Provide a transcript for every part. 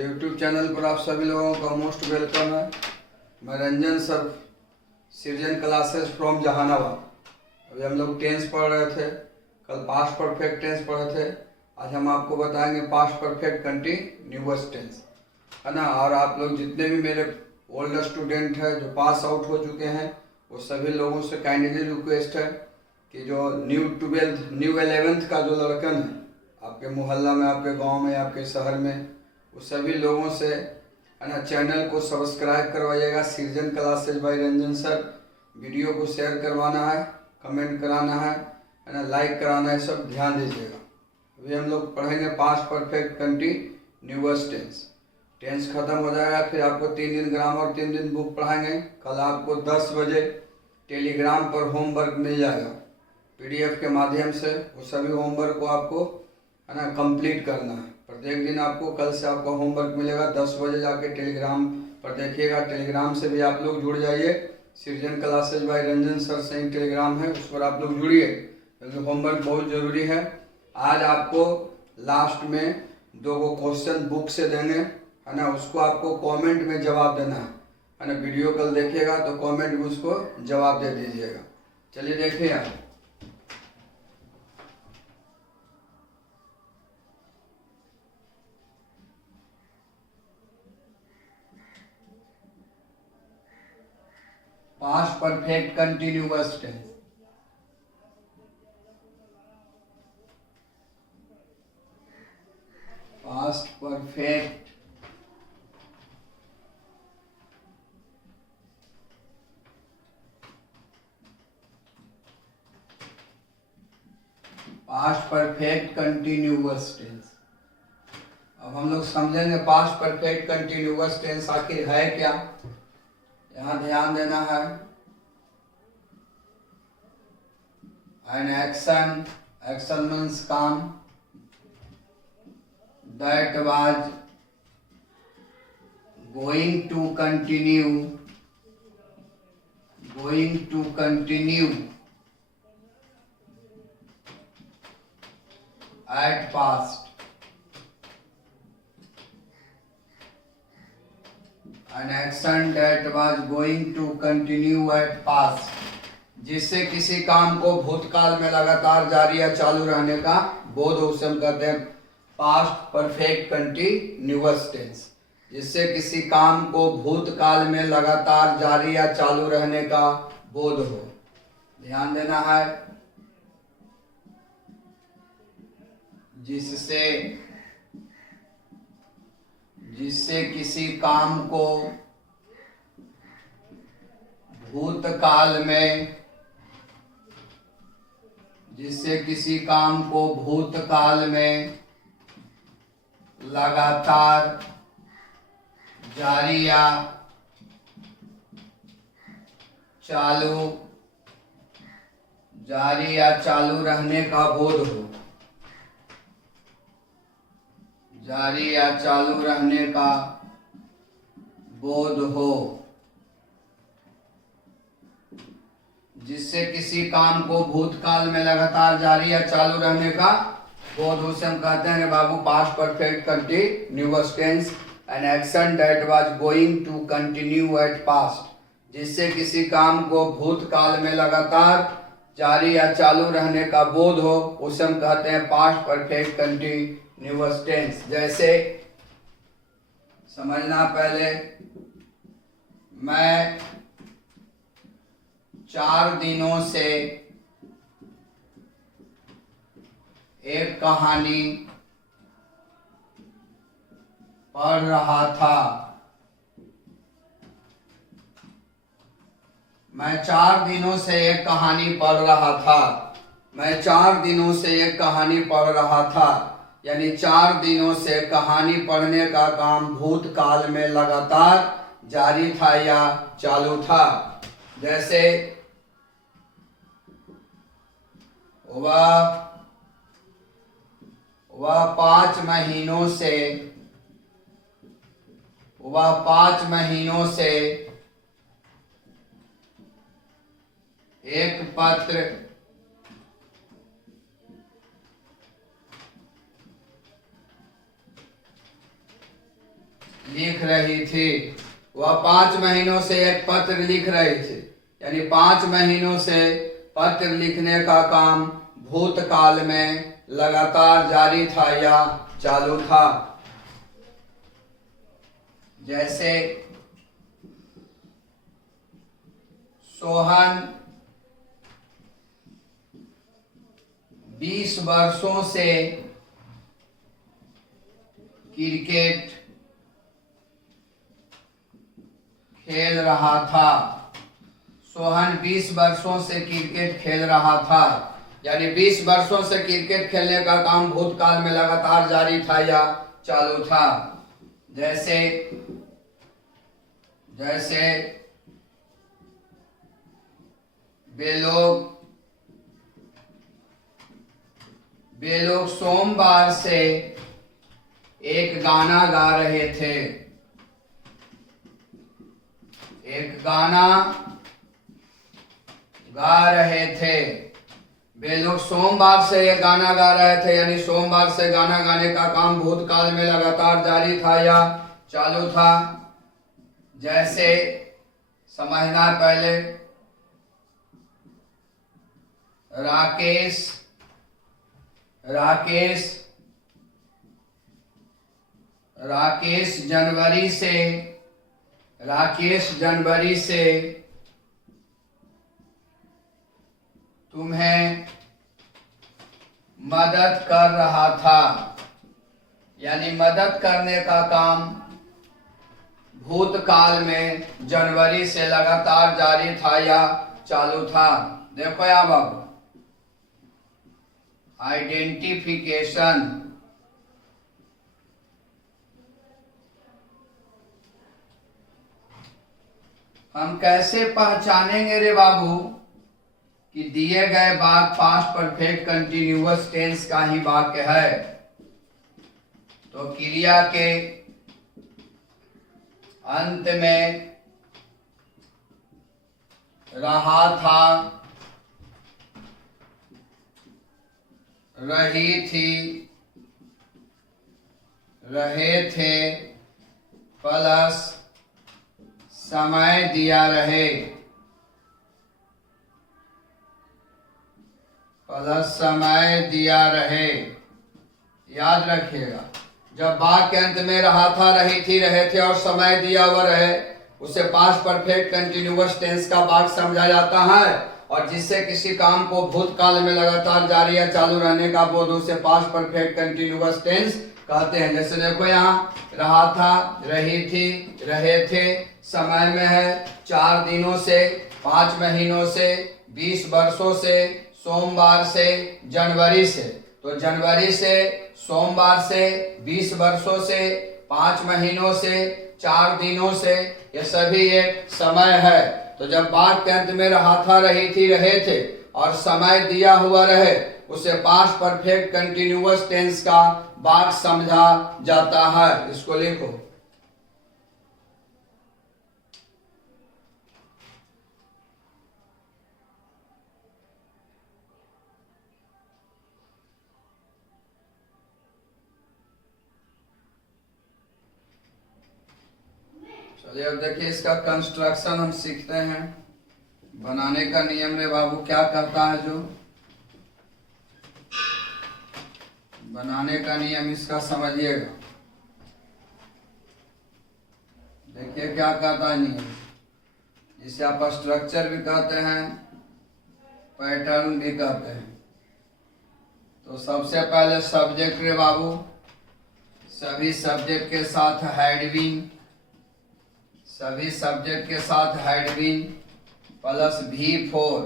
मेरे YouTube channel पर आप सभी लोगों का मोस्ट वेलकम है। मैं रंजन सर, सृजन क्लासेस फ्रॉम जहानाबाद। अभी हम लोग टेंस पढ़ रहे थे, कल पास्ट परफेक्ट टेंस पढ़े थे। आज हम आपको बताएंगे पास्ट परफेक्ट कंटिन्यूअस टेंस, है ना। और आप लोग जितने भी मेरे ओल्ड स्टूडेंट हैं जो पास आउट हो चुके हैं, वो सभी लोगों से काइंडली रिक्वेस्ट है कि जो न्यू 11th का जो लड़कन है आपके मोहल्ला में, आपके गांव में, आपके शहर में, वो सभी लोगों से, है ना, चैनल को सब्सक्राइब करवाइएगा। सृजन classes bye Ranjan sir. Video को शेयर करवाना है, कमेंट कराना है ना, लाइक कराना है, सब ध्यान दीजिएगा। अभी हम लोग पढ़ेंगे past perfect continuous tense. Tense खत्म हो जाएगा, फिर आपको 3 दिन ग्रामर, 3 दिन बुक पढ़ाएंगे। कल आपको 10 बजे टेलीग्राम पर होमवर्क मिल जाएगा PDF के माध्यम से। वो सभी होमवर्क को आपको, है ना, कंप्लीट करना है। प्रत्येक दिन आपको, कल से आपको होमवर्क मिलेगा। 10 बजे जाके टेलीग्राम पर देखिएगा। टेलीग्राम से भी आप लोग जुड़ जाइए। सृजन क्लासेस बाय रंजन सर से ही टेलीग्राम है, उस पर आप लोग जुड़िए, क्योंकि होमवर्क बहुत ज़रूरी है। आज आपको लास्ट में 2 क्वेश्चन बुक से देंगे, है ना। उसको आपको कमेंट में जवाब देना है ना। वीडियो कल देखिएगा तो कमेंट में उसको जवाब दे दीजिएगा। चलिए देखिए आप। Past perfect continuous tense. Past perfect continuous tense. अब हम लोग समझेंगे पास्ट परफेक्ट कंटिन्यूअस टेंस आखिर है क्या। यहाँ ध्यान देना है। एन एक्शन, एक्शन मीन्स काम, that was going to continue at past, an action that was going to continue at past, जिससे किसी काम को भूतकाल में लगातार जारी या चालू रहने का बोध, उसे हम कहते हैं पास्ट परफेक्ट कंटिन्यूअस टेंस। जिससे किसी काम को भूतकाल में लगातार जारी या चालू रहने का बोध हो। ध्यान देना है। जिससे किसी काम को भूतकाल में लगातार जारी या चालू रहने का बोध हो। जारी या चालू रहने का बोध हो। जिससे किसी काम को भूतकाल में लगातार जारी या चालू रहने का बोध, उसे हम कहते हैं बाबू past perfect continuous tense. An action that was going to continue at past. जिससे किसी काम को भूतकाल में लगातार जारी या चालू रहने का बोध हो, उसे हम कहते हैं पास्ट परफेक्ट कंटिन्यूअस टेंस। जैसे समझना पहले, मैं 4 दिनों से एक कहानी पढ़ रहा था। मैं 4 दिनों से एक कहानी पढ़ रहा था। मैं 4 दिनों से एक कहानी पढ़ रहा था, यानी 4 दिनों से कहानी पढ़ने का काम भूतकाल में लगातार जारी था या चालू था। जैसे वह 5 महीनों से एक पत्र लिख रही थी। वह 5 महीनों से एक पत्र लिख रही थी, यानी 5 महीनों से पत्र लिखने का काम भूतकाल में लगातार जारी था या चालू था। जैसे सोहन 20 वर्षों से क्रिकेट खेल रहा था। सोहन 20 वर्षों से क्रिकेट खेल रहा था, यानी 20 वर्षों से क्रिकेट खेलने का काम भूतकाल में लगातार जारी था या चालू था। जैसे वे लोग सोमवार से एक गाना गा रहे थे। एक गाना गा रहे थे। वे लोग सोमवार से एक गाना गा रहे थे, यानी सोमवार से गाना गाने का काम भूतकाल में लगातार जारी था या चालू था। जैसे समझना पहले, राकेश जनवरी से तुम्हें मदद कर रहा था, यानी मदद करने का काम भूतकाल में जनवरी से लगातार जारी था या चालू था। देखो यहाँ बाबू, आइडेंटिफिकेशन, हम कैसे पहचानेंगे रे बाबू कि दिए गए वाक्य पास्ट परफेक्ट कंटिन्यूअस टेंस का ही वाक्य है? तो क्रिया के अंत में रहा था, रही थी, रहे थे प्लस समय दिया रहे, प्लस समय दिया रहे। याद रखिएगा, जब वाक्य अंत में रहा था, रही थी, रहे थे और समय दिया हुआ रहे, उसे पास्ट परफेक्ट कंटिन्यूअस टेंस का वाक्य समझा जाता है। और जिससे किसी काम को भूतकाल में लगातार जारी या चालू रहने का बोध, उसे पास्ट परफेक्ट कंटिन्यूअस टेंस कहते हैं। जैसे देखो यहाँ, रहा था, रही थी, रहे थे, समय में है 4 दिनों से, 5 महीनों से, 20 वर्षों से, सोमवार से, जनवरी से। तो जनवरी से, सोमवार से, 20 वर्षों से, 5 महीनों से, 4 दिनों से, ये सभी एक समय है। तो जब वाक्य के अंत में रहा था, रही थी, रहे थे और समय दिया हुआ रहे, उसे पास्ट परफेक्ट कंटिन्यूअस टेंस का वाक्य समझा जाता है। इसको लिखो। चलिए अब देखिए, इसका कंस्ट्रक्शन हम सीखते हैं। बनाने का नियम में बाबू क्या करता है, जो बनाने का नियम इसका समझिएगा। देखिए क्या कहता है नियम, जिसे आप स्ट्रक्चर भी कहते हैं, पैटर्न भी कहते हैं। तो सबसे पहले सब्जेक्ट रे बाबू, सभी सब्जेक्ट के साथ हैड बीन, सभी सब्जेक्ट के साथ हैड बीन प्लस V4।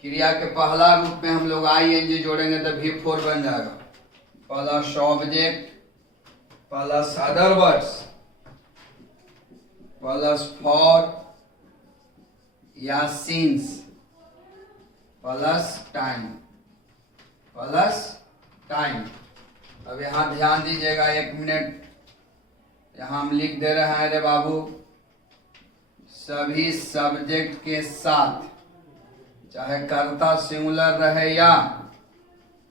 क्रिया के पहला रूप में हम लोग ING जोड़ेंगे तो V4 बन जाएगा, plus object plus other words plus for या since plus time, plus time. अब यहाँ ध्यान दीजिएगा, 1 मिनट, यहाँ हम लिख दे रहे हैं रे बाबू, सभी सब्जेक्ट के साथ, चाहे कर्ता सिंगुलर रहे या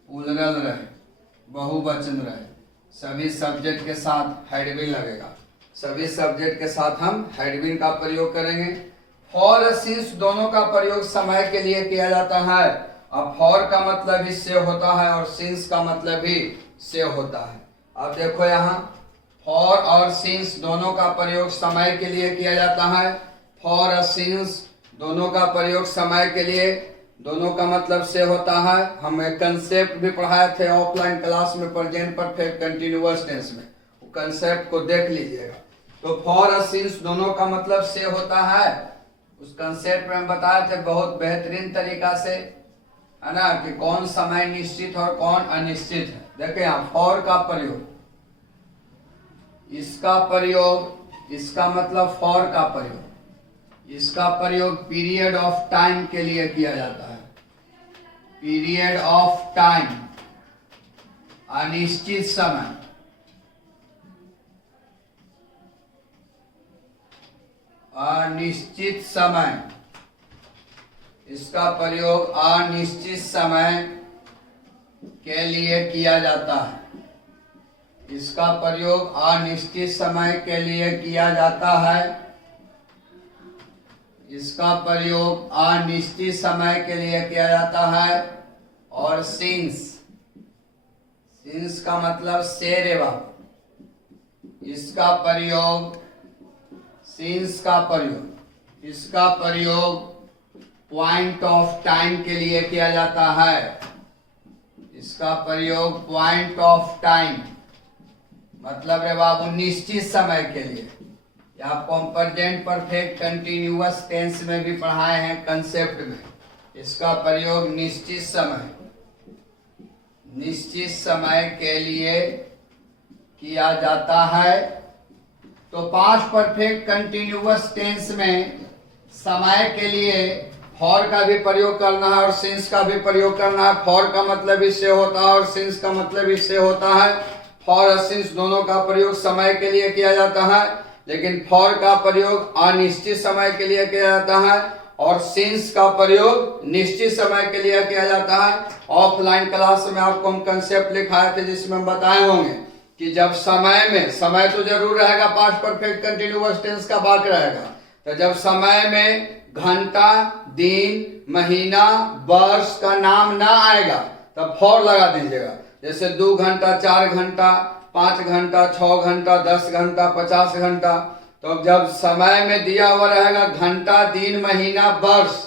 प्लूरल रहे, बहुवचन रहे, सभी सब्जेक्ट के साथ हैड भी लगेगा। सभी सब्जेक्ट के साथ हम हैड बीन का प्रयोग करेंगे। फॉर और सिंस दोनों का प्रयोग समय के लिए किया जाता है। अब फॉर का मतलब ही से होता है और सिंस का मतलब भी से होता है। अब देखो यहाँ फॉर और सिंस दोनों का प्रयोग समय के लिए किया जाता है। फॉर और सिंस दोनों का प्रयोग समय के लिए, दोनों का मतलब से होता है। हम एक कंसेप्ट भी पढ़ाए थे ऑफलाइन क्लास में प्रेजेंट परफेक्ट कंटिन्यूअस टेंस में, वो कंसेप्ट को देख लीजिएगा। तो फॉर और सिंस दोनों का मतलब से होता है। उस कंसेप्ट में हम बताए थे बहुत बेहतरीन तरीका से, है ना, कि कौन समय निश्चित और कौन अनिश्चित है। देखिए यहाँ फॉर का प्रयोग, इसका प्रयोग, इसका मतलब फॉर का प्रयोग, इसका प्रयोग पीरियड ऑफ टाइम के लिए किया जाता है। पीरियड ऑफ टाइम, अनिश्चित समय। अनिश्चित समय, इसका प्रयोग अनिश्चित समय के लिए किया जाता है। इसका प्रयोग अनिश्चित समय के लिए किया जाता है। इसका प्रयोग अनिश्चित समय के लिए किया जाता है। और सिंस, सिंस का मतलब से रे बाबू, इसका प्रयोग, सिंस का प्रयोग, इसका प्रयोग पॉइंट ऑफ टाइम के लिए किया जाता है। इसका प्रयोग पॉइंट ऑफ टाइम मतलब रे बाबू निश्चित समय के लिए। आपको हम प्रेजेंट परफेक्ट कंटिन्यूअस टेंस में भी पढ़ाए हैं कंसेप्ट में। इसका प्रयोग निश्चित समय, निश्चित समय के लिए किया जाता है। तो पास्ट परफेक्ट कंटिन्यूअस टेंस में समय के लिए फॉर का भी प्रयोग करना है और सिंस का भी प्रयोग करना है। फॉर का मतलब इससे होता है और सिंस का मतलब इससे होता है। फॉर और सिंस दोनों का प्रयोग समय के लिए किया जाता है, लेकिन फॉर का प्रयोग अनिश्चित समय के लिए किया जाता है और सिंस का प्रयोग निश्चित समय के लिए किया जाता है। ऑफलाइन क्लास में आपको हम कंसेप्ट लिखाए थे जिसमें हम बताए होंगे कि जब समय में, समय तो जरूर रहेगा, पास्ट परफेक्ट कंटिन्यूअस टेंस का बात रहेगा, तो जब समय में घंटा, दिन, महीना, वर्ष का नाम ना आएगा तब फॉर लगा दीजिएगा। जैसे 2 घंटा, 4 घंटा, 5 घंटा, 6 घंटा, 10 घंटा, 50 घंटा, तो जब समय में दिया हुआ रहेगा घंटा, दिन, महीना, वर्ष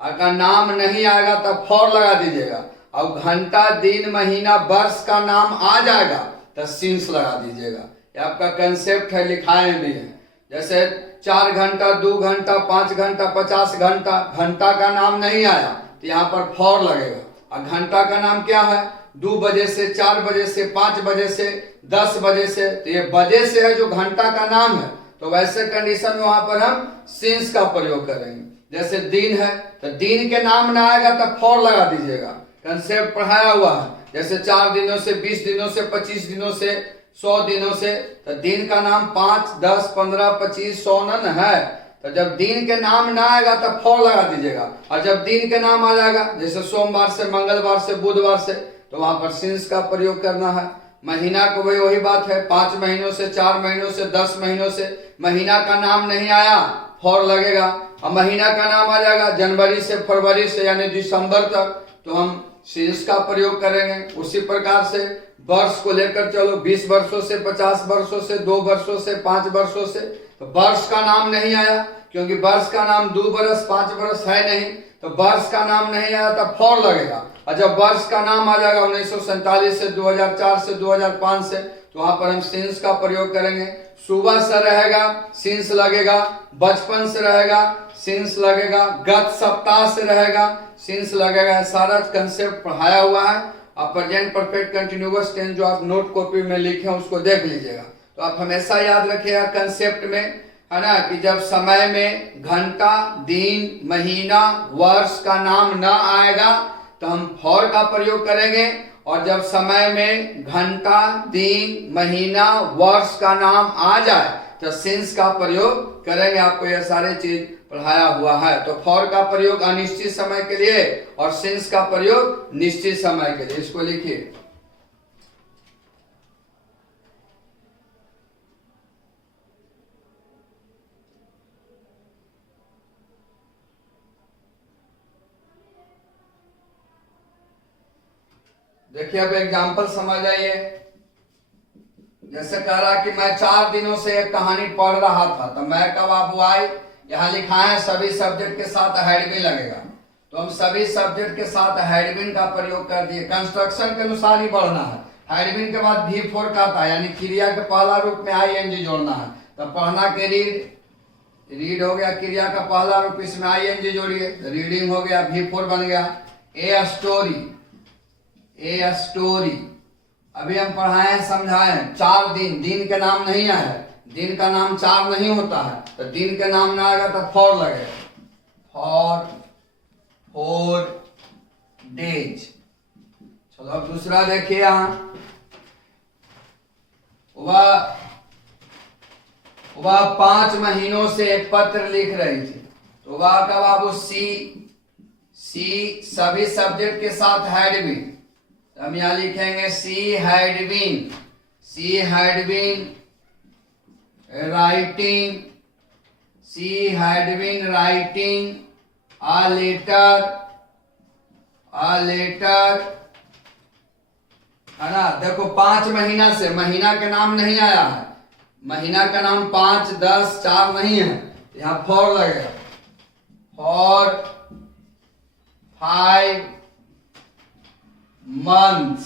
का नाम नहीं आएगा तब फॉर लगा दीजिएगा। अब घंटा, दिन, महीना, वर्ष का नाम आ जाएगा तो सिंस लगा दीजिएगा। ये आपका कंसेप्ट है, लिखाए भी है। जैसे 4 घंटा, 2 घंटा, 5 घंटा, 50 घंटा, घंटा का नाम नहीं आया तो यहाँ पर फॉर लगेगा। और घंटा का नाम क्या है? 2 बजे से, 4 बजे से, 5 बजे से, 10 बजे से, तो ये बजे से है जो घंटा का नाम है। तो वैसे कंडीशन में वहां पर हम सिंस का प्रयोग करेंगे। जैसे दिन है तो दिन के नाम ना आएगा तब फॉर लगा दीजिएगा। कंसेप्ट पढ़ाया हुआ है। जैसे 4 दिनों से, 20 दिनों से, 25 दिनों से, 100 दिनों से, तो दिन का नाम 5, 10, 15, 25, 100 न है। तो जब दिन के नाम ना आएगा तब फॉर लगा दीजिएगा। और जब दिन के नाम आ जाएगा जैसे सोमवार से, मंगलवार से, बुधवार से, तो वहां पर सिंस का प्रयोग करना है। महीना को भी वही बात है, 5 महीनों से, 4 महीनों से, 10 महीनों से महीना का नाम नहीं आया फॉर लगेगा। और महीना का नाम आ जाएगा जनवरी से, फरवरी से यानी दिसंबर तक, तो हम सिंस का प्रयोग करेंगे। उसी प्रकार से वर्ष को लेकर चलो, 20 वर्षों से, 50 वर्षों से, 2 वर्षों से, 5 वर्षों से, तो वर्ष का नाम नहीं आया क्योंकि वर्ष का नाम 2 वर्ष, 5 वर्ष है नहीं, तो वर्ष का नाम नहीं आया तब फॉर लगेगा। और जब वर्ष का नाम आ जाएगा 1947 से, 2004 से, 2005 से, तो वहां पर हम सिंस का प्रयोग करेंगे। सुबह से रहेगा सिंस लगेगा, बचपन से रहेगा सिंस लगेगा, गत सप्ताह से रहेगा सिंस लगेगा। सारा कंसेप्ट पढ़ाया हुआ है। आप प्रेजेंट परफेक्ट कंटिन्यूअस टेंस जो आप नोट कॉपी में लिखे हैं उसको देख लीजिएगा। तो आप हमेशा याद रखिएगा कंसेप्ट में, है ना, कि जब समय में घंटा, दिन, महीना, वर्ष का नाम न आएगा तो हम फॉर का प्रयोग करेंगे। और जब समय में घंटा, दिन, महीना, वर्ष का नाम आ जाए तो सिंस का प्रयोग करेंगे। आपको यह सारे चीज पढ़ाया हुआ है। तो फॉर का प्रयोग अनिश्चित समय के लिए और सिंस का प्रयोग निश्चित समय के लिए। इसको लिखिए। देखिए अब एग्जाम्पल समझ आइए। जैसे कह रहा कि मैं 4 दिनों से एक कहानी पढ़ रहा था, तो मैं कब आप आई, यहाँ लिखा है सभी सब्जेक्ट के साथ हैड बीन लगेगा, तो हम सभी सब्जेक्ट के साथ हैड बीन का प्रयोग कर दिए। कंस्ट्रक्शन के अनुसार ही बढ़ना है। हैड बीन के बाद V4 का था, यानी क्रिया के पहला रूप में ING जोड़ना है। तो पढ़ना के रीड हो गया, क्रिया का पहला रूप, इसमें ING जोड़िए, रीडिंग हो गया, V4 बन गया। ए स्टोरी अभी हम पढ़ाए समझाए। 4 दिन, दिन के नाम नहीं आया, दिन का नाम 4 नहीं होता है, तो दिन के नाम ना आएगा तो 4 लगेगा, 4 डेज। चलो अब दूसरा देखिए, यहाँ वह 5 महीनों से एक पत्र लिख रही थी, तो वह का बाबू सी सभी सब्जेक्ट के साथ हैड बीन, हम यहां लिखेंगे she had been writing a letter, है ना। देखो 5 महीना से, महीना के नाम नहीं आया है, महीना का नाम 5, 10, 4 नहीं है, यहाँ 4 लगेगा, 4 5 months।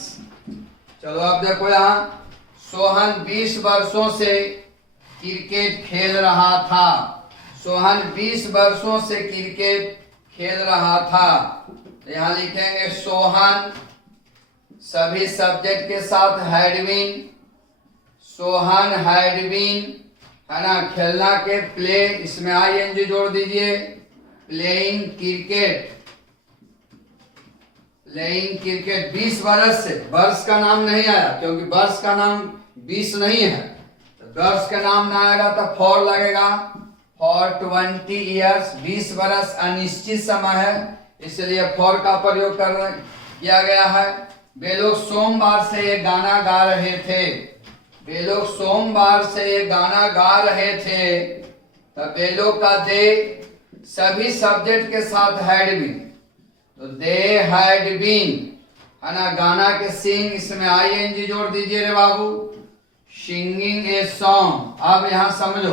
चलो अब देखो यहाँ, सोहन 20 वर्षों से क्रिकेट खेल रहा था, सोहन 20 वर्षों से क्रिकेट खेल रहा था, तो यहाँ लिखेंगे सोहन सभी सब्जेक्ट के साथ had been, Sohan had been, है ना। खेलना के प्ले, इसमें ING जोड़ दीजिए, प्लेइंग क्रिकेट 20 वर्ष से, वर्ष का नाम नहीं आया क्योंकि वर्ष का नाम 20 नहीं है, तो वर्ष का नाम ना आएगा तो 4 लगेगा, फॉर 20 ईयर्स, 20 वर्ष अनिश्चित समय है, इसलिए 4 का प्रयोग किया गया है। वे लोग सोमवार से ये गाना गा रहे थे, वे लोग सोमवार से ये गाना गा रहे थे, तब वे लोग का दे सभी सब्जेक्ट के साथ हैड बीन, तो दे हैड बीन, है ना। गाना के सिंग, इसमें ING जोड़ दीजिए रे बाबू, सिंगिंग ए सॉन्ग। अब यहां समझो,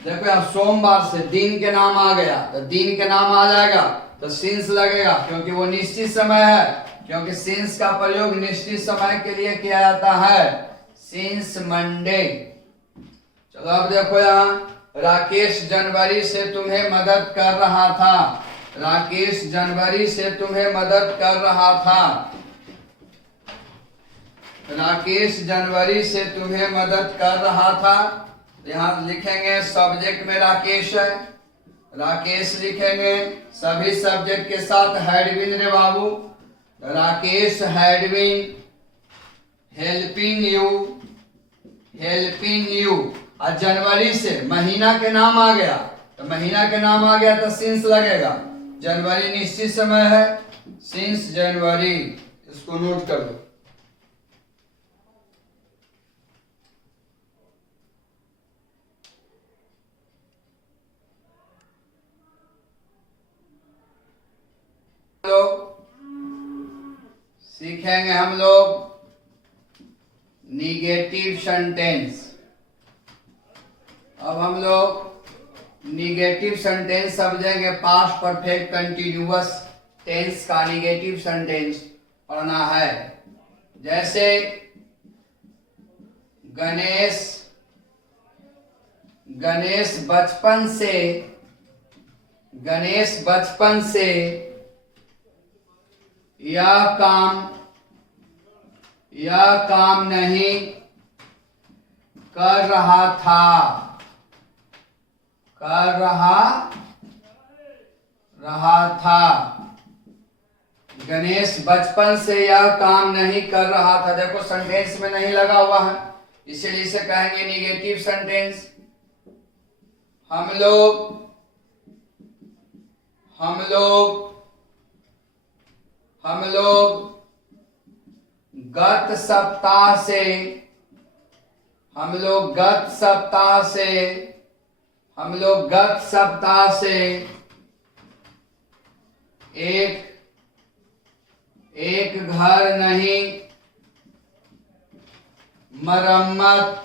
देखो यहाँ सोमवार से दिन के नाम आ गया, तो दिन के नाम आ जाएगा तो सिंस लगेगा, क्योंकि वो निश्चित समय है, क्योंकि सिंस का प्रयोग निश्चित समय के लिए किया जाता है, सिंस मंडे। चलो अब देखो यहाँ, राकेश जनवरी से तुम्हें मदद कर रहा था, राकेश जनवरी से तुम्हें मदद कर रहा था, राकेश जनवरी से तुम्हें मदद कर रहा था, यहाँ लिखेंगे सब्जेक्ट में राकेश है, राकेश लिखेंगे सभी सब्जेक्ट के साथ हैड बीन रे बाबू, Rakesh had been helping you. और जनवरी से महीना के नाम आ गया, तो महीना के नाम आ गया तो सिंस लगेगा, जनवरी निश्चित समय है, सिंस जनवरी, इसको नोट कर दो। सीखेंगे हम लोग निगेटिव सेंटेंस। अब हम लोग निगेटिव सेंटेंस समझेंगे, पास्ट परफेक्ट कंटिन्यूअस टेंस का निगेटिव सेंटेंस पढ़ना है। जैसे गणेश बचपन से यह काम नहीं कर रहा था, गणेश बचपन से यह काम नहीं कर रहा था। देखो सेंटेंस में नहीं लगा हुआ है, इसलिए इसे कहेंगे निगेटिव सेंटेंस। हम लोग गत सप्ताह से एक घर नहीं मरम्मत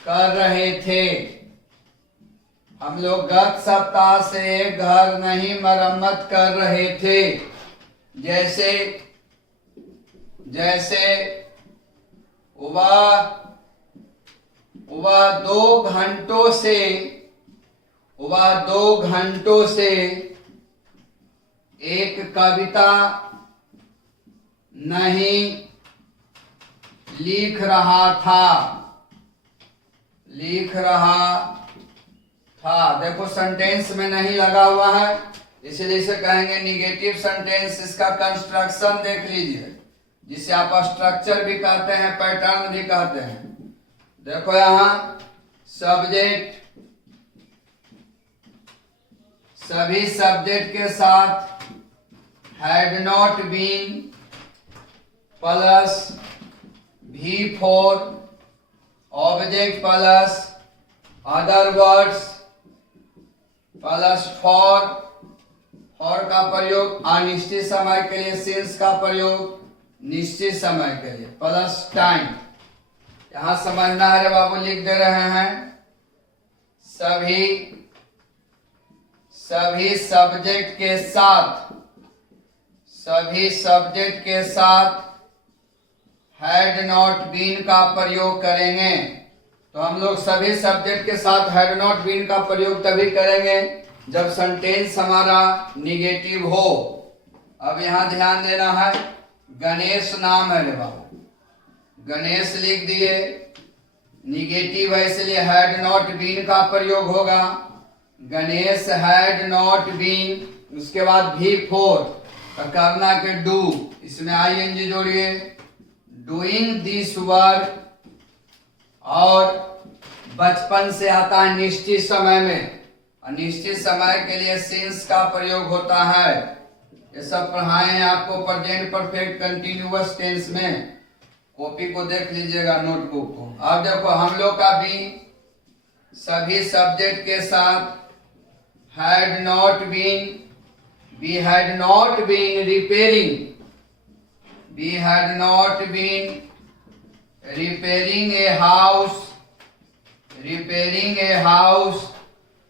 कर रहे थे। हम लोग गत सप्ताह से एक घर नहीं मरम्मत कर रहे थे। जैसे जैसे वह 2 घंटों से एक कविता नहीं लिख रहा था। देखो सेंटेंस में नहीं लगा हुआ है, इसलिए इसे कहेंगे निगेटिव सेंटेंस। इसका कंस्ट्रक्शन देख लीजिए, जिसे आप स्ट्रक्चर भी कहते हैं, पैटर्न भी कहते हैं। देखो यहां सब्जेक्ट, सभी सब्जेक्ट के साथ had not been plus V4, object plus other words plus for का प्रयोग अनिश्चित समय के लिए, सिंस का प्रयोग निश्चित समय के लिए, प्लस टाइम। यहां समझना है रे बाबू, लिख दे रहे हैं सभी सब्जेक्ट के साथ हैड नॉट बीन का प्रयोग करेंगे। तो हम लोग सभी सब्जेक्ट के साथ हैड नॉट बीन का प्रयोग तभी करेंगे जब सेंटेंस हमारा निगेटिव हो। अब यहां ध्यान देना है, गणेश नाम है रे बाबू, गणेश लिख दिए, निगेटिव है इसलिए हैड नॉट बीन का प्रयोग होगा। गणेश हैड नॉट बीन, उसके बाद V4 करना के डू, इसमें ING जोड़िए, डूइंग दिस वर्क। और बचपन से आता है निश्चित समय में, अनिश्चित समय के लिए सिंस का प्रयोग होता है। ये सब पढ़ाए हैं आपको प्रेजेंट परफेक्ट कंटिन्यूअस टेंस में। कॉपी को देख लीजिएगा, नोटबुक को। अब देखो हम लोग का भी सभी सब्जेक्ट के साथ had not been, we had not been repairing a house,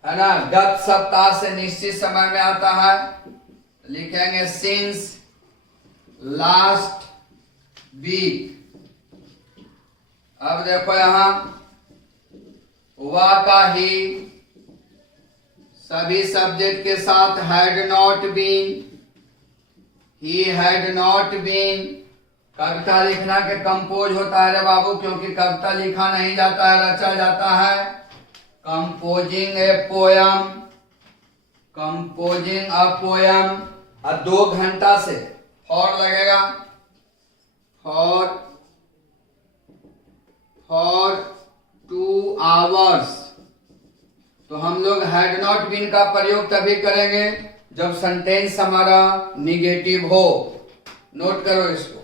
है ना। गत सप्ताह से निश्चित समय में आता है, लिखेंगे since last week। अब देखो यहां हुआ का ही सभी सब्जेक्ट के साथ had not been, he had not been. कविता लिखना के कंपोज होता है रे बाबू, क्योंकि कविता लिखा नहीं जाता है, रचा जाता है। कंपोजिंग ए पोयम। और 2 घंटा से फॉर लगेगा, फॉर 2 आवर्स। तो हम लोग हैड नॉट बीन का प्रयोग तभी करेंगे जब सेंटेंस हमारा निगेटिव हो। नोट करो इसको।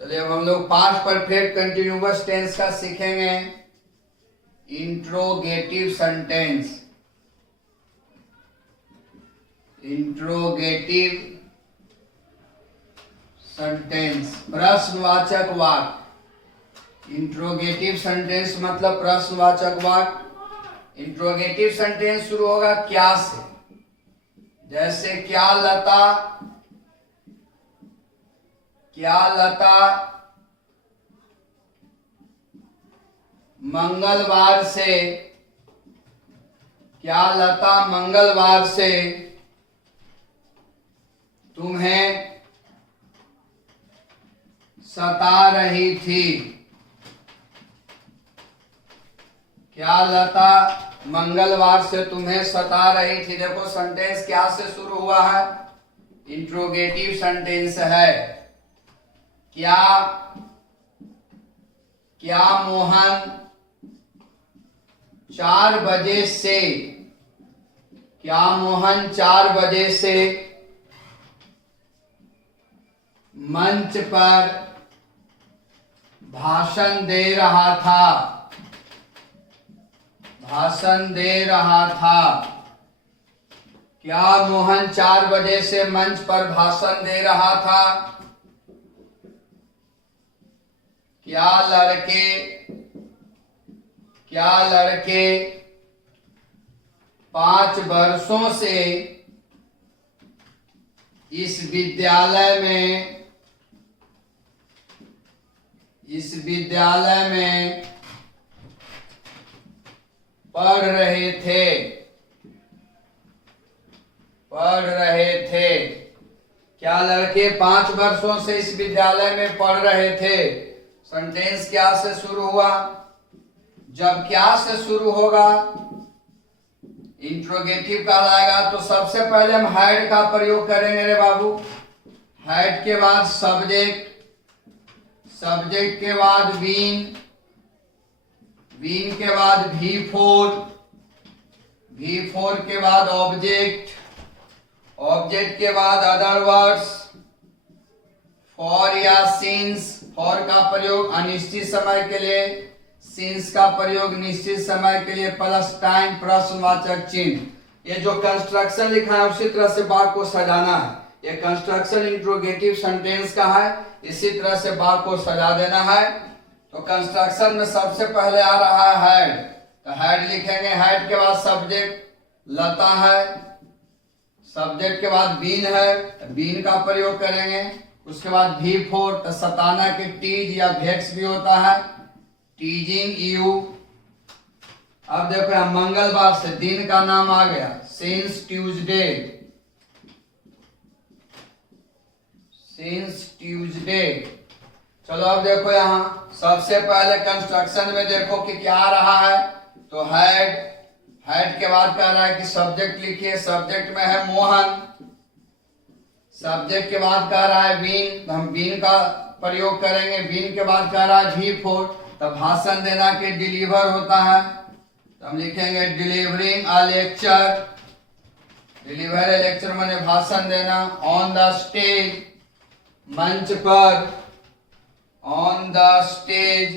चलिए अब हम लोग पास्ट परफेक्ट कंटिन्यूअस टेंस का सीखेंगे। इंट्रोगेटिव सेंटेंस, प्रश्नवाचक वाक्य। इंट्रोगेटिव सेंटेंस मतलब प्रश्नवाचक वाक्य। इंट्रोगेटिव सेंटेंस शुरू होगा क्या से, जैसे क्या लता मंगलवार से तुम्हें सता रही थी। क्या लता मंगलवार से तुम्हें सता रही थी। देखो सेंटेंस क्या से शुरू हुआ है, इंट्रोगेटिव सेंटेंस है। क्या मोहन 4 बजे से मंच पर भाषण दे रहा था। भाषण दे रहा था। क्या मोहन 4 बजे से मंच पर भाषण दे रहा था? क्या लड़के 5 वर्षों से इस विद्यालय में पढ़ रहे थे। क्या लड़के 5 वर्षों से इस विद्यालय में पढ़ रहे थे? सेंटेंस क्या से शुरू हुआ? जब क्या से शुरू होगा इंट्रोगेटिव कहलाएगा। तो सबसे पहले हम हैड का प्रयोग करेंगे रे बाबू। हैड के बाद सब्जेक्ट, सब्जेक्ट के बाद बीन, बीन के बाद V4, V4 के बाद ऑब्जेक्ट, ऑब्जेक्ट के बाद अदर वर्ड्स, फॉर या सिंस। फॉर का प्रयोग अनिश्चित समय के लिए, सिंस का प्रयोग निश्चित समय के लिए, प्लस टाइम प्रश्नवाचक चिन्ह। ये जो कंस्ट्रक्शन लिखा है उसी तरह से वाक्य को सजाना है। ये कंस्ट्रक्शन इंट्रोगेटिव सेंटेंस का है, इसी तरह से वाक्य को सजा देना है। तो कंस्ट्रक्शन में सबसे पहले आ रहा है हैड, तो हैड लिखेंगे। हैड के बाद सब्जेक्ट लता है, सब्जेक्ट के बाद बीन है, तो बीन का प्रयोग करेंगे। उसके बाद V4, तो सताना के टीज या भेक्स भी होता है, टीजिंग यू। अब देखो यहाँ मंगलवार से दिन का नाम आ गया, सिंस ट्यूसडे, सिंस ट्यूसडे। चलो अब देखो यहाँ सबसे पहले कंस्ट्रक्शन में देखो कि क्या आ रहा है। तो हैड, हैड के बाद कह रहा है कि सब्जेक्ट लिखिए। सब्जेक्ट में है मोहन। सब्जेक्ट के बाद कह रहा है बीन, तो हम बीन का प्रयोग करेंगे। बीन के बाद कह रहा है V4, तो भाषण देना के डिलीवर होता है, तो हम लिखेंगे delivering a lecture. Deliver A lecture माने भाषण देना। ऑन द स्टेज, मंच पर, ऑन द स्टेज।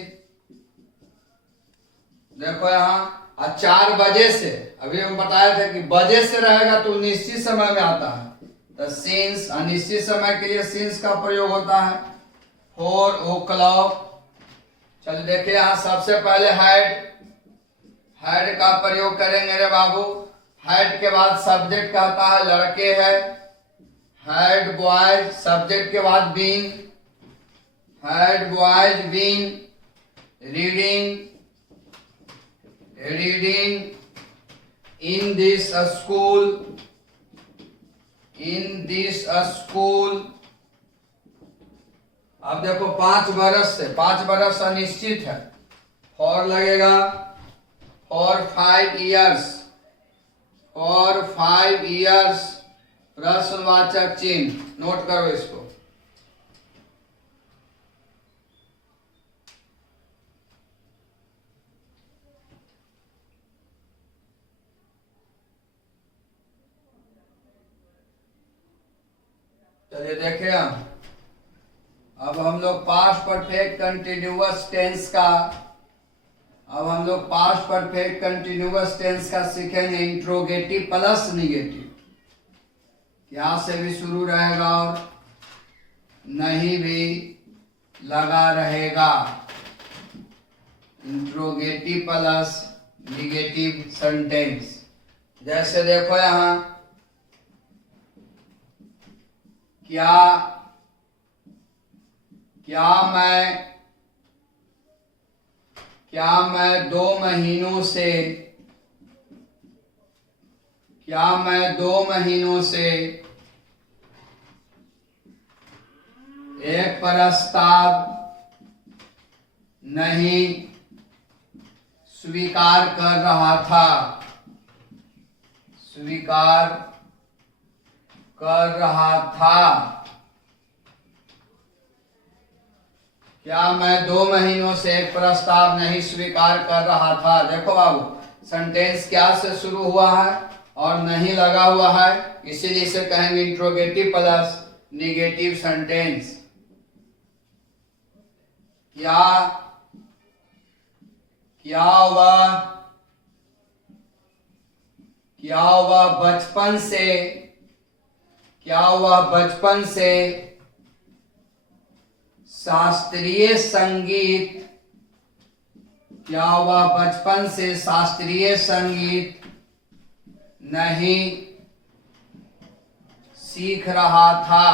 देखो यहाँ 4 बजे से, अभी हम बताया था कि बजे से रहेगा तो निश्चित समय में आता है, तो सिंस अनिश्चित समय के लिए सिंस का प्रयोग होता है। 4 o'clock। चलिए देखिए यहाँ सबसे पहले हैड, हैड का प्रयोग करेंगे रे बाबू। हैड के बाद सब्जेक्ट कहता है लड़के है, हैड बॉयज। सब्जेक्ट के बाद been, had boys been reading, reading in this school, in this school. अब देखो 5 बरस से, 5 बरस अनिश्चित है, फॉर लगेगा। फॉर 5 years, फॉर 5 years प्रश्नवाचक चिन्ह। नोट करो इसको। चलिए देखें अब हम लोग पास्ट परफेक्ट कंटिन्यूअस टेंस का, अब हम लोग पास्ट परफेक्ट कंटिन्यूअस टेंस का सीखेंगे। इंट्रोगेटिव प्लस निगेटिव, क्या से भी शुरू रहेगा और नहीं भी लगा रहेगा। Interrogative plus negative sentence. जैसे देखो यहाँ क्या मैं 2 महीनों से एक प्रस्ताव नहीं स्वीकार कर रहा था, स्वीकार कर रहा था। क्या मैं 2 महीनों से एक प्रस्ताव नहीं स्वीकार कर रहा था। देखो बाबू सेंटेंस क्या से शुरू हुआ है और नहीं लगा हुआ है, इसीलिए इसे कहेंगे इंट्रोगेटिव प्लस निगेटिव सेंटेंस। क्या वह बचपन से शास्त्रीय संगीत नहीं सीख रहा था।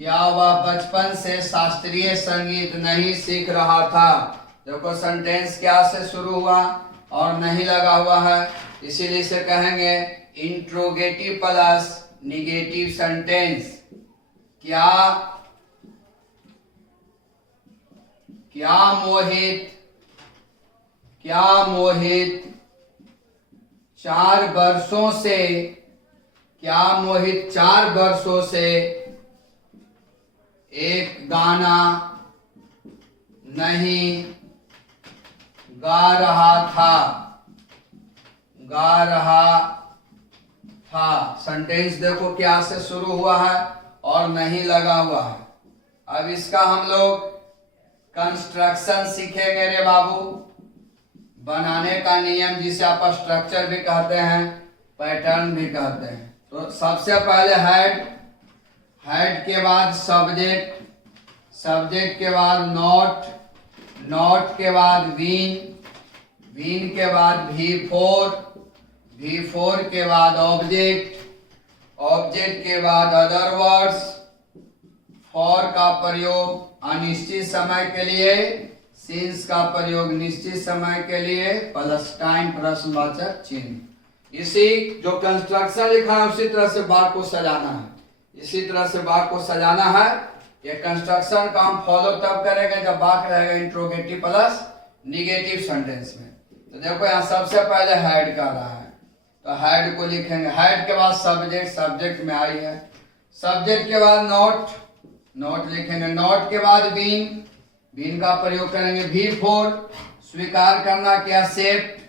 क्या वह बचपन से शास्त्रीय संगीत नहीं सीख रहा था। देखो सेंटेंस क्या से शुरू हुआ और नहीं लगा हुआ है, इसीलिए इसे कहेंगे इंट्रोगेटिव प्लस निगेटिव सेंटेंस। क्या मोहित 4 वर्षों से एक गाना नहीं गा रहा था। सेंटेंस देखो क्या से शुरू हुआ है और नहीं लगा हुआ है। अब इसका हम लोग कंस्ट्रक्शन सीखेंगे रे बाबू, बनाने का नियम, जिसे आप स्ट्रक्चर भी कहते हैं, पैटर्न भी कहते हैं। तो सबसे पहले हेड के बाद सब्जेक्ट के बाद नोट के बाद वीन के बाद V4 के बाद ऑब्जेक्ट के बाद अदर वर्ड्स, फॉर का प्रयोग अनिश्चित समय के लिए, सिंस का प्रयोग निश्चित समय के लिए, प्लस टाइम प्रश्नवाचक चिन्ह। इसी जो कंस्ट्रक्शन लिखा है उसी तरह से वाक्य को सजाना है। ये कंस्ट्रक्शन का हम फॉलो तब करेंगे जब वाक्य रहेगा इंट्रोगेटिव प्लस निगेटिव सेंटेंस में। तो देखो यहाँ सबसे पहले हेड का रहा है, तो हेड को लिखेंगे। हेड के बाद सब्जेक्ट में आई है। सब्जेक्ट के बाद नोट लिखेंगे। नोट के बाद बीन का प्रयोग करेंगे। V4 स्वीकार करना, क्या एक्सेप्ट,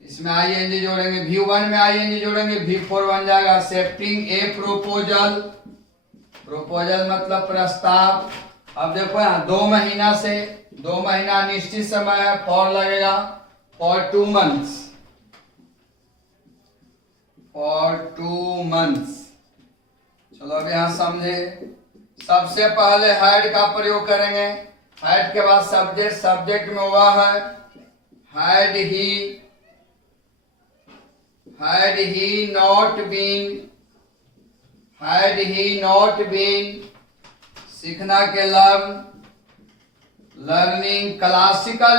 इसमें ING जोड़ेंगे। V1 में ING जोड़ेंगे, V4 बन जाएगा एक्सेप्टिंग ए प्रोपोजल मतलब प्रस्ताव। अब देखो यहाँ 2 महीना निश्चित समय है, फॉर लगेगा फॉर 2 मंथ्स। चलो अब यहाँ समझे। सबसे पहले हेड का प्रयोग करेंगे। हेड के बाद सब्जेक्ट में हुआ है had he not been, सीखना के लर्निंग क्लासिकल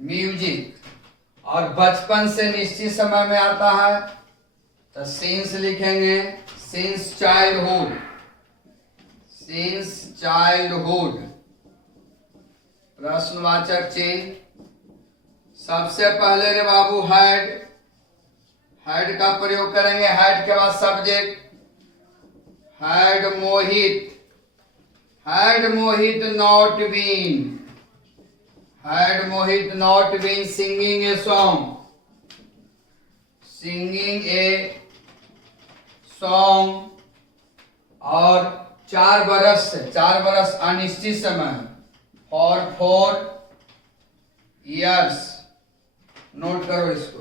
म्यूजिक, और बचपन से निश्चित समय में आता है तो सिंस लिखेंगे। सिंस चाइल्डहुड प्रश्नवाचक चिन्ह। सबसे पहले रे बाबू हेड का प्रयोग करेंगे। हेड के बाद subject. Had Mohit not been singing a song, और 4 बरस अनिश्चित समय, फॉर 4 years। नोट करो इसको।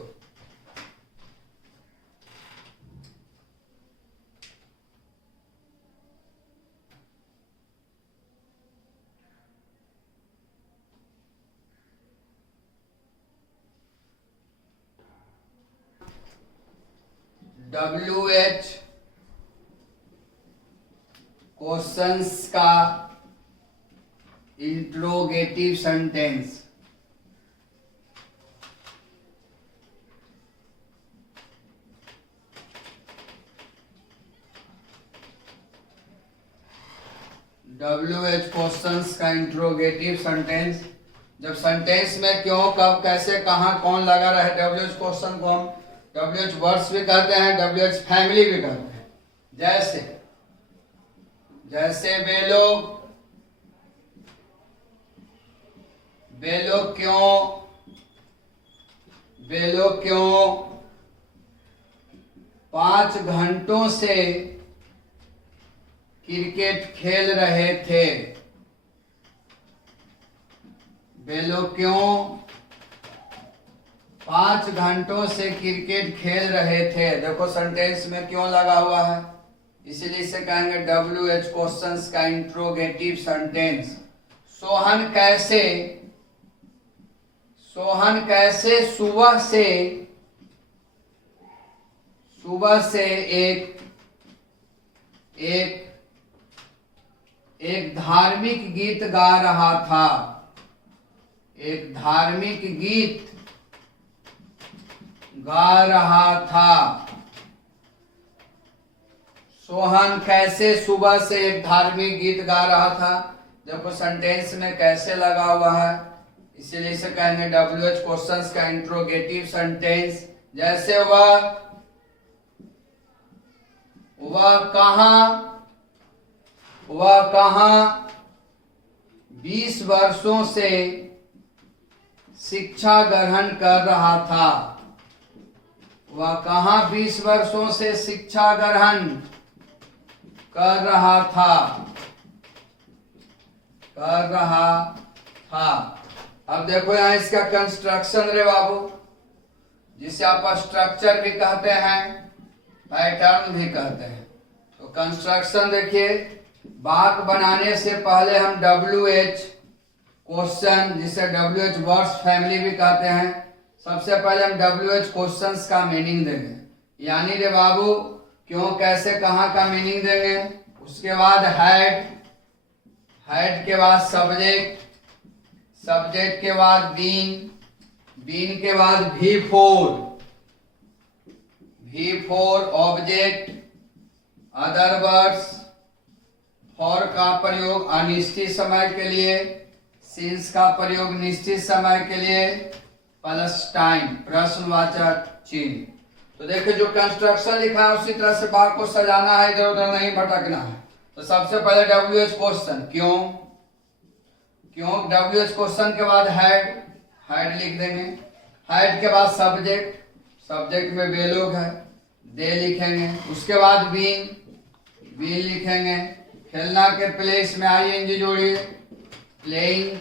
WH क्वेश्चंस का इंट्रोगेटिव सेंटेंस। WH क्वेश्चंस का इंट्रोगेटिव सेंटेंस। जब सेंटेंस में क्यों, कब, कैसे, कहां, कौन लगा रहे, WH क्वेश्चन को हम WH वर्ड्स भी कहते हैं, WH फैमिली भी कहते हैं। जैसे वे लोग क्यों 5 घंटों से क्रिकेट खेल रहे थे। वे लोग क्यों 5 घंटों से क्रिकेट खेल रहे थे? देखो सेंटेंस में क्यों लगा हुआ है, इसीलिए इसे कहेंगे WH क्वेश्चंस का इंट्रोगेटिव सेंटेंस। सोहन कैसे सुबह से एक धार्मिक गीत गा रहा था। एक धार्मिक गीत गा रहा था। सोहन कैसे सुबह से एक धार्मिक गीत गा रहा था। देखो सेंटेंस में कैसे लगा हुआ है, इसीलिए इसे कहेंगे WH क्वेश्चंस का इंट्रोगेटिव सेंटेंस। जैसे वह कहाँ 20 वर्षों से शिक्षा ग्रहण कर रहा था। वह कहाँ 20 वर्षों से शिक्षा ग्रहण कर रहा था। अब देखो यहाँ इसका कंस्ट्रक्शन रे बाबू, जिसे आप स्ट्रक्चर भी कहते हैं, पैटर्न भी कहते हैं। तो कंस्ट्रक्शन देखिए, वाक्य बनाने से पहले हम WH क्वेश्चन, जिसे WH वर्ड्स फैमिली भी कहते हैं, सबसे पहले हम WH क्वेश्चंस का मीनिंग देंगे। यानी रे बाबू क्यों, कैसे, कहाँ का मीनिंग देंगे। उसके बाद हेड के बाद सब्जेक्ट के बाद बीन के बाद V4 object, other words, for का प्रयोग अनिश्चित समय के लिए, सिंस का प्रयोग निश्चित समय के लिए, प्लस टाइम प्रश्नवाचक चिन्ह। तो देखिए जो कंस्ट्रक्शन लिखा है उसी तरह से वाक्य को सजाना है, इधर उधर नहीं भटकना है। तो सबसे पहले WH क्वेश्चन, क्यों WH क्वेश्चन के बाद हेड लिख देंगे। हेड के बाद सब्जेक्ट में वे लोग है, दे लिखेंगे। उसके बाद बीन लिखेंगे। खेलना के प्लेस में ING जोड़िए, प्लेइंग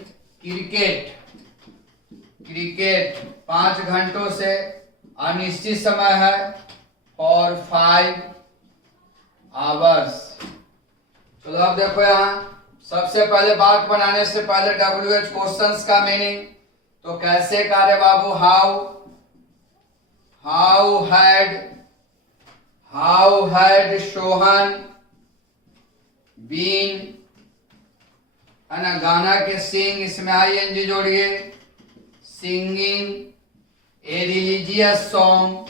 क्रिकेट 5 घंटों से अनिश्चित समय है, और 5 आवर्स। चलो अब देखो यहाँ सबसे पहले वाक्य बनाने से पहले WH क्वेश्चंस का मीनिंग। तो कैसे कार्य बाबू, हाउ हैड सोहन बीन, है ना। गाना के सिंग, इसमें ING जोड़िए, सिंगिंग ए रिलीजियस सॉन्ग।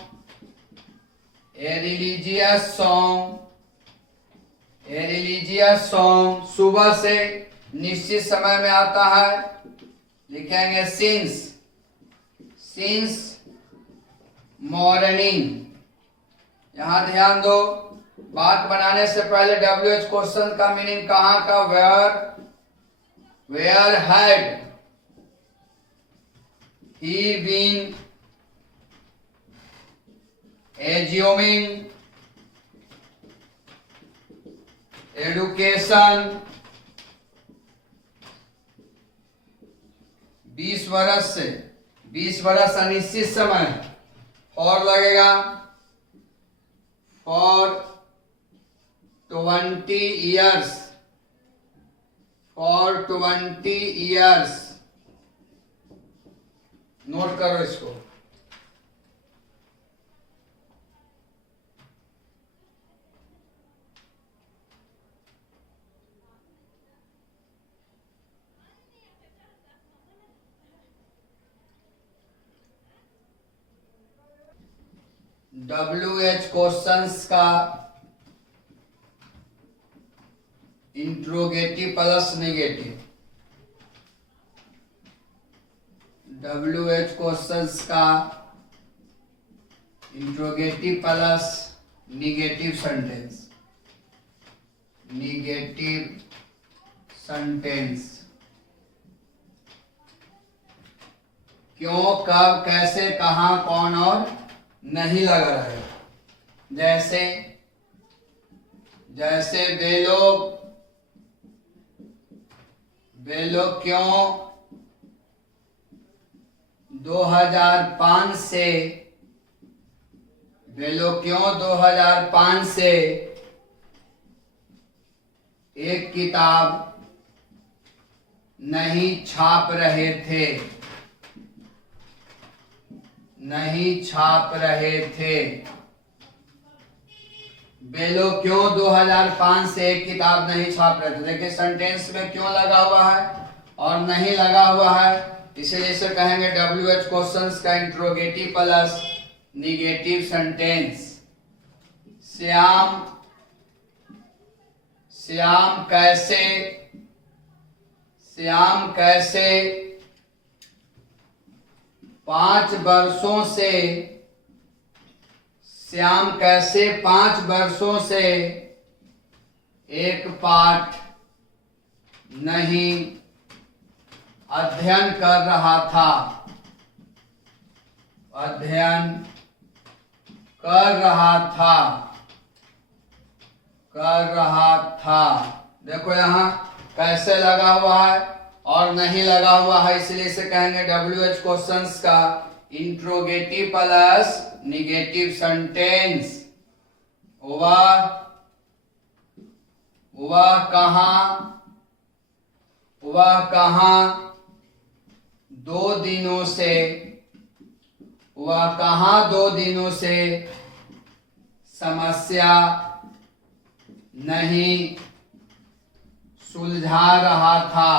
सुबह से निश्चित समय में आता है, लिखेंगे सिंस मॉर्निंग। यहां ध्यान दो, बात बनाने से पहले WH क्वेश्चन का मीनिंग कहाँ का, where had he been assuming education 20 वर्ष अनिश्चित समय, और लगेगा फॉर 20 इयर्स। नोट करो इसको। WH क्वेश्चंस का interrogative plus negative. WH questions का इंट्रोगेटिव प्लस निगेटिव सेंटेंस। क्यों, कब, कैसे, कहां, कौन और नहीं लगा रहेगा। जैसे जैसे क्यों 2005 से एक किताब नहीं छाप रहे थे। बेलो क्यों 2005 से एक किताब नहीं छाप रहे थे। देखिए सेंटेंस में क्यों लगा हुआ है और नहीं लगा हुआ है, इसलिए इसे कहेंगे WH क्वेश्चंस का interrogative plus negative sentence. Shyam कैसे 5 वर्षों से एक पाठ नहीं अध्ययन कर रहा था। देखो यहाँ कैसे लगा हुआ है और नहीं लगा हुआ है, इसलिए इसे कहेंगे WH क्वेश्चंस का इंट्रोगेटिव प्लस निगेटिव सेंटेंस। वह कहाँ 2 दिनों से समस्या नहीं सुलझा रहा था।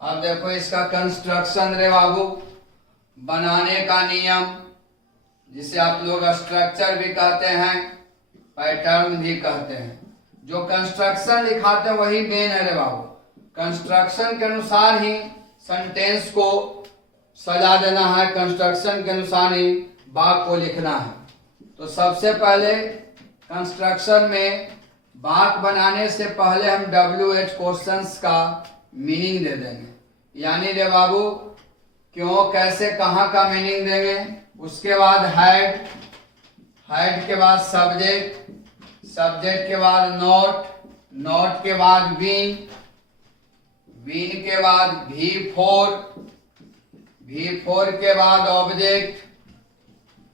अब देखो इसका कंस्ट्रक्शन रे बाबू, बनाने का नियम, जिसे आप लोग स्ट्रक्चर भी कहते हैं, पैटर्न भी कहते हैं। जो कंस्ट्रक्शन लिखाते हैं वही मेन है रे बाबू। कंस्ट्रक्शन के अनुसार ही सेंटेंस को सजा देना है, कंस्ट्रक्शन के अनुसार ही वाक्य को लिखना है। तो सबसे पहले कंस्ट्रक्शन में वाक्य बनाने से पहले हम WH क्वेश्चंस का मीनिंग दे देंगे। यानी रे बाबू क्यों, कैसे, कहाँ का मीनिंग देंगे। उसके बाद हेड के बाद सब्जेक्ट के बाद नोट के बाद बीन के बाद V4 के बाद object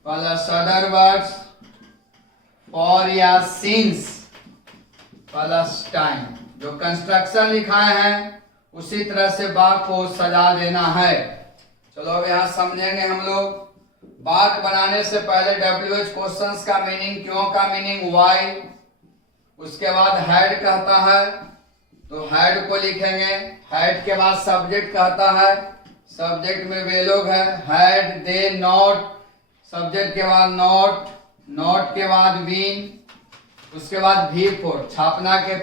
plus other words for या सिंस प्लस टाइम। जो कंस्ट्रक्शन लिखाए हैं उसी तरह से वाक्य को सजा देना है। चलो अब यहाँ समझेंगे हम लोग। वाक्य बनाने से पहले WH क्वेश्चंस का मीनिंग, क्यों का मीनिंग, व्हाई। उसके बाद हेड कहता है तो हेड को लिखेंगे। हेड के बाद सब्जेक्ट कहता है, सब्जेक्ट में वे लोग है, हेड, दे, नोट। सब्जेक्ट के बाद नोट के बाद बीन। उसके बाद V4 छापना के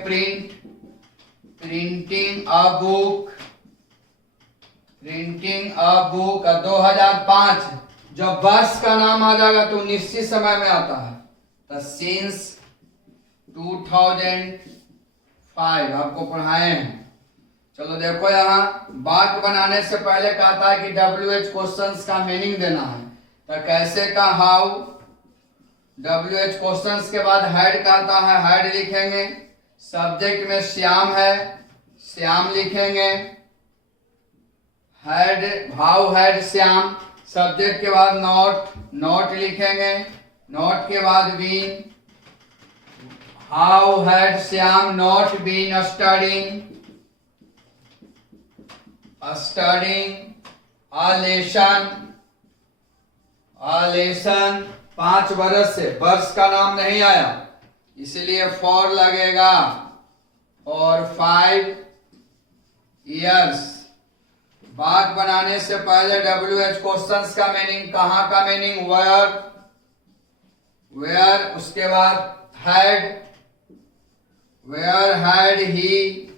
प्रिंटिंग अ बुक। 2005 जब वर्ष का नाम आ जाएगा तो निश्चित समय में आता है, तो सिंस 2005 आपको पढ़ाए हैं। चलो देखो यहाँ वाक्य बनाने से पहले कहता है कि WH क्वेश्चंस का मीनिंग देना है। तो कैसे का हाउ। WH क्वेश्चंस के बाद हेड कहता है, हेड लिखेंगे। सब्जेक्ट में श्याम है, श्याम लिखेंगे। Had, how had Shyam. Subject के बाद नोट लिखेंगे। नोट के बाद been, how had Shyam not been studying a lesson 5 वर्ष से, वर्ष का नाम नहीं आया इसलिए फॉर लगेगा, और 5 years। वाक्य बनाने से पहले WH क्वेश्चंस का मीनिंग, कहाँ का मीनिंग, वेयर। उसके बाद had, where had he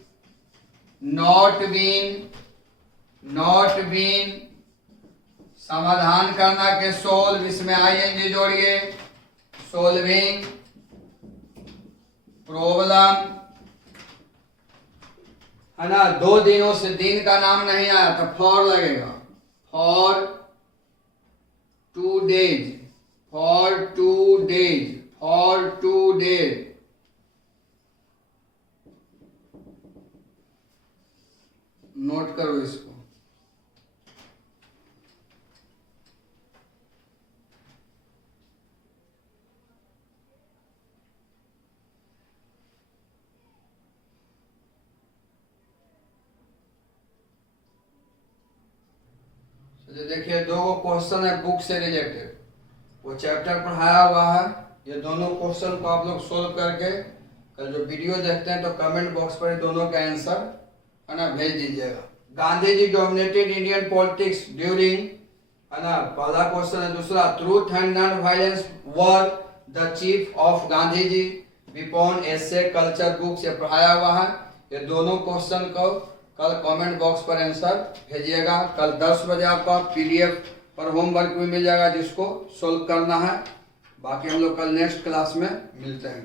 not been. समाधान करना के सोल्व, इसमें ING जोड़िए, सोल्विंग प्रॉब्लम, है ना। 2 दिनों से दिन का नाम नहीं आया तो फॉर लगेगा, for 2 days, for 2 days, for 2 days. Note करो इसको। देखिए दो क्वेश्चन है बुक से रिलेटेड, वो चैप्टर पढ़ाया हुआ है। ये दोनों क्वेश्चन को आप लोग सोल्व करके कल जो वीडियो देखते हैं तो कमेंट बॉक्स पर दोनों का आंसर है ना भेज दीजिएगा। Gandhi ji dominated Indian politics during, है ना, पहला क्वेश्चन है। दूसरा, truth and non violence were the chief of Gandhi ji weapon essay culture book से पढ़ाया हुआ है। ये दोनों क्वेश्चन को कल कमेंट बॉक्स पर आंसर भेजिएगा। कल 10 बजे आपका PDF पर होमवर्क भी मिल जाएगा जिसको सोल्व करना है। बाकी हम लोग कल नेक्स्ट क्लास में मिलते हैं।